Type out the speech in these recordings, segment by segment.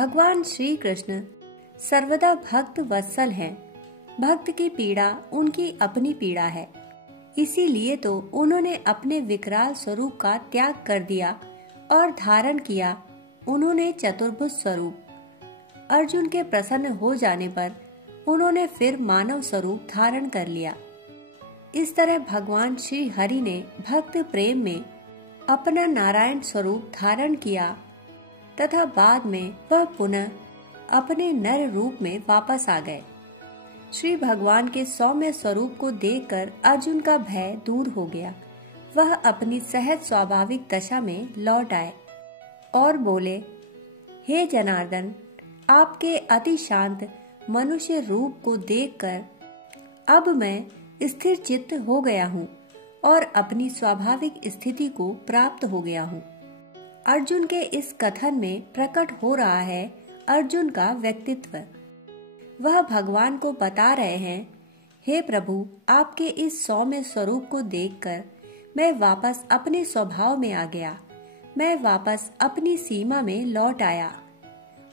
भगवान श्री कृष्ण सर्वदा भक्त वत्सल हैं। भक्त की पीड़ा उनकी अपनी पीड़ा है, इसीलिए तो उन्होंने अपने विकराल स्वरूप का त्याग कर दिया और धारण किया उन्होंने चतुर्भुज स्वरूप। अर्जुन के प्रसन्न हो जाने पर उन्होंने फिर मानव स्वरूप धारण कर लिया। इस तरह भगवान श्री हरि ने भक्त प्रेम में अपना नारायण स्वरूप धारण किया तथा बाद में वह पुनः अपने नर रूप में वापस आ गए। श्री भगवान के सौम्य स्वरूप को देखकर अर्जुन का भय दूर हो गया। वह अपनी सहज स्वाभाविक दशा में लौट आए और बोले, हे जनार्दन, आपके अति शांत मनुष्य रूप को देखकर अब मैं स्थिर चित्त हो गया हूँ और अपनी स्वाभाविक स्थिति को प्राप्त हो गया हूँ। अर्जुन के इस कथन में प्रकट हो रहा है अर्जुन का व्यक्तित्व। वह भगवान को बता रहे हैं, हे प्रभु, आपके इस सौम्य स्वरूप को देखकर मैं वापस अपने स्वभाव में आ गया, मैं वापस अपनी सीमा में लौट आया।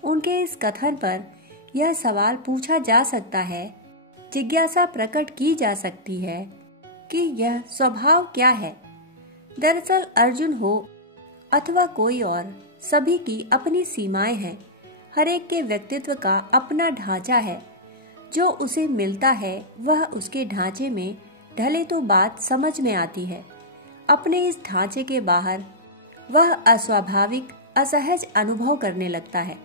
उनके इस कथन पर यह सवाल पूछा जा सकता है, जिज्ञासा प्रकट की जा सकती है कि यह स्वभाव क्या है। दरअसल अर्जुन हो अथवा कोई और, सभी की अपनी सीमाएं हैं। हर एक के व्यक्तित्व का अपना ढांचा है। जो उसे मिलता है वह उसके ढांचे में ढले तो बात समझ में आती है। अपने इस ढांचे के बाहर वह अस्वाभाविक असहज अनुभव करने लगता है।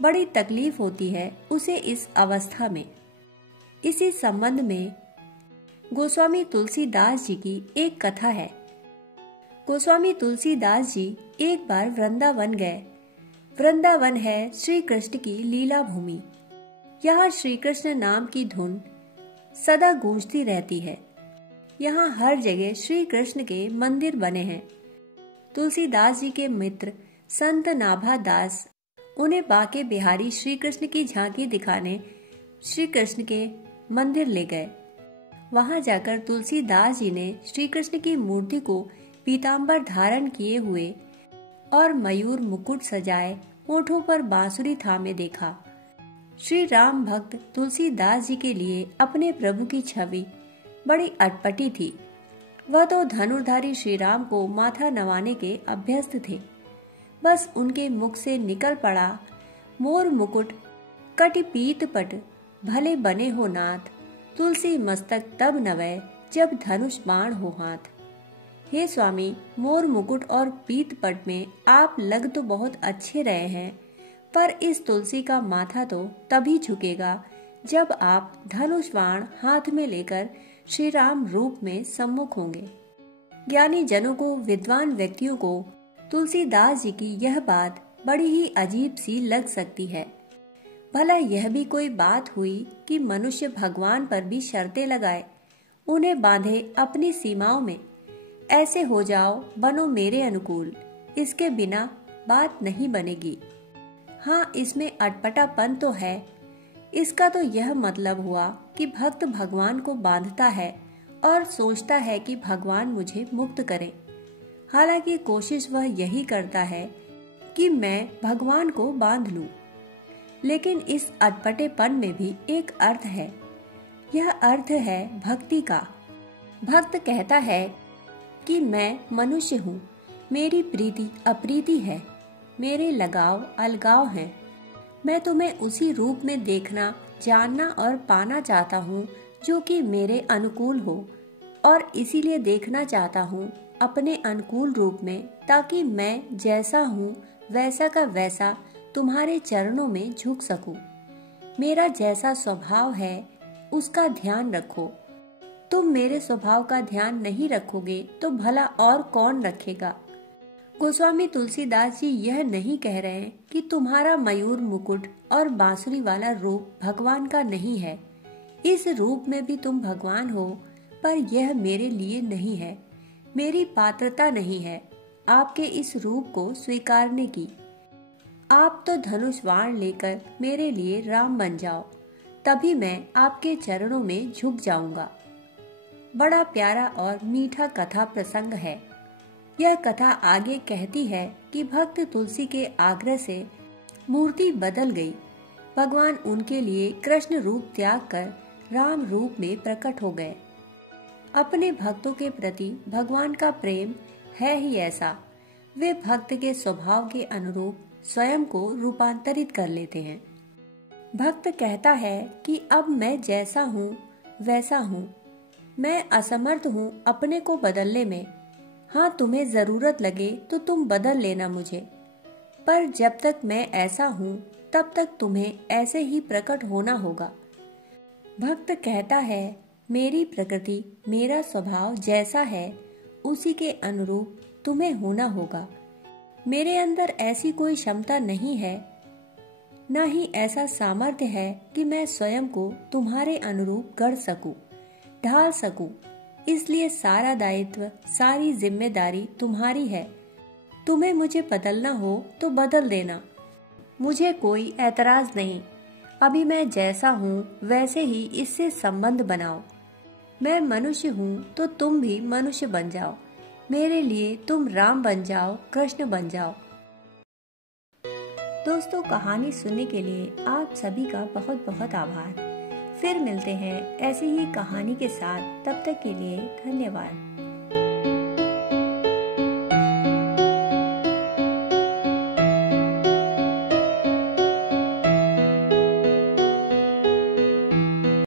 बड़ी तकलीफ होती है उसे इस अवस्था में। इसी संबंध में गोस्वामी तुलसीदास जी की एक कथा है। गोस्वामी तुलसीदास जी एक बार वृंदावन गए। वृंदावन है श्री कृष्ण की लीला भूमि। यहाँ श्री कृष्ण नाम की धुन सदा गूंजती रहती है। यहाँ हर जगह श्री कृष्ण के मंदिर बने हैं। तुलसीदास जी के मित्र संत नाभा दास उन्हें बांके बिहारी श्री कृष्ण की झांकी दिखाने श्री कृष्ण के मंदिर ले गए। वहां जाकर तुलसीदास जी ने श्री कृष्ण की मूर्ति को पीतांबर धारण किए हुए और मयूर मुकुट सजाए होठों पर बांसुरी थामे देखा। श्री राम भक्त तुलसीदास जी के लिए अपने प्रभु की छवि बड़ी अटपटी थी। वह तो धनुर्धारी श्री राम को माथा नवाने के अभ्यस्त थे। बस उनके मुख से निकल पड़ा, मोर मुकुट कटि पीत पट भले बने हो नाथ, तुलसी मस्तक तब नवै जब धनुष बाण हो हाथ। हे स्वामी, मोर मुकुट और पीत पट में आप लग तो बहुत अच्छे रहे हैं, पर इस तुलसी का माथा तो तभी झुकेगा जब आप धनुष बाण हाथ में लेकर श्री राम रूप में सम्मुख होंगे। ज्ञानी जनों को, विद्वान व्यक्तियों को तुलसीदास जी की यह बात बड़ी ही अजीब सी लग सकती है। भला यह भी कोई बात हुई कि मनुष्य भगवान पर भी शर्तें लगाए, उन्हें बांधे अपनी सीमाओं में। ऐसे हो जाओ, बनो मेरे अनुकूल, इसके बिना बात नहीं बनेगी। हाँ, इसमें अटपटापन तो है। इसका तो यह मतलब हुआ कि भक्त भगवान को बांधता है और सोचता है कि भगवान मुझे मुक्त करें। हालांकि कोशिश वह यही करता है कि मैं भगवान को बांध लूं। लेकिन इस अटपटेपन में भी एक अर्थ है। यह अर्थ है भक्ति का। भक्त कहता है कि मैं मनुष्य हूँ, मेरी प्रीति अप्रीति है, मेरे लगाव अलगाव हैं। मैं तुम्हें उसी रूप में देखना, जानना और पाना चाहता हूँ जो कि मेरे अनुकूल हो, और इसीलिए देखना चाहता हूँ अपने अनुकूल रूप में, ताकि मैं जैसा हूँ वैसा का वैसा तुम्हारे चरणों में झुक सकूं। मेरा जैसा स्वभाव है उसका ध्यान रखो। तुम मेरे स्वभाव का ध्यान नहीं रखोगे तो भला और कौन रखेगा। गोस्वामी तुलसीदास जी यह नहीं कह रहे हैं कि तुम्हारा मयूर मुकुट और बांसुरी वाला रूप भगवान का नहीं है। इस रूप में भी तुम भगवान हो, पर यह मेरे लिए नहीं है। मेरी पात्रता नहीं है आपके इस रूप को स्वीकारने की। आप तो धनुष बाण लेकर मेरे लिए राम बन जाओ, तभी मैं आपके चरणों में झुक जाऊंगा। बड़ा प्यारा और मीठा कथा प्रसंग है। यह कथा आगे कहती है कि भक्त तुलसी के आग्रह से मूर्ति बदल गई। भगवान उनके लिए कृष्ण रूप त्याग कर राम रूप में प्रकट हो गए। अपने भक्तों के प्रति भगवान का प्रेम है ही ऐसा, वे भक्त के स्वभाव के अनुरूप स्वयं को रूपांतरित कर लेते हैं। भक्त कहता है कि अब मैं जैसा हूँ वैसा हूँ, मैं असमर्थ हूँ अपने को बदलने में। हाँ, तुम्हें जरूरत लगे तो तुम बदल लेना मुझे, पर जब तक मैं ऐसा हूँ तब तक तुम्हें ऐसे ही प्रकट होना होगा। भक्त कहता है, मेरी प्रकृति, मेरा स्वभाव जैसा है उसी के अनुरूप तुम्हें होना होगा। मेरे अंदर ऐसी कोई क्षमता नहीं है, न ही ऐसा सामर्थ्य है कि मैं स्वयं को तुम्हारे अनुरूप गढ़ सकूं, ढाल सकूं। इसलिए सारा दायित्व, सारी जिम्मेदारी तुम्हारी है। तुम्हें मुझे बदलना हो तो बदल देना, मुझे कोई ऐतराज नहीं। अभी मैं जैसा हूँ वैसे ही इससे संबंध बनाओ। मैं मनुष्य हूँ तो तुम भी मनुष्य बन जाओ। मेरे लिए तुम राम बन जाओ, कृष्ण बन जाओ। दोस्तों, कहानी सुनने के लिए आप सभी का बहुत बहुत आभार। फिर मिलते हैं ऐसी ही कहानी के साथ। तब तक के लिए धन्यवाद।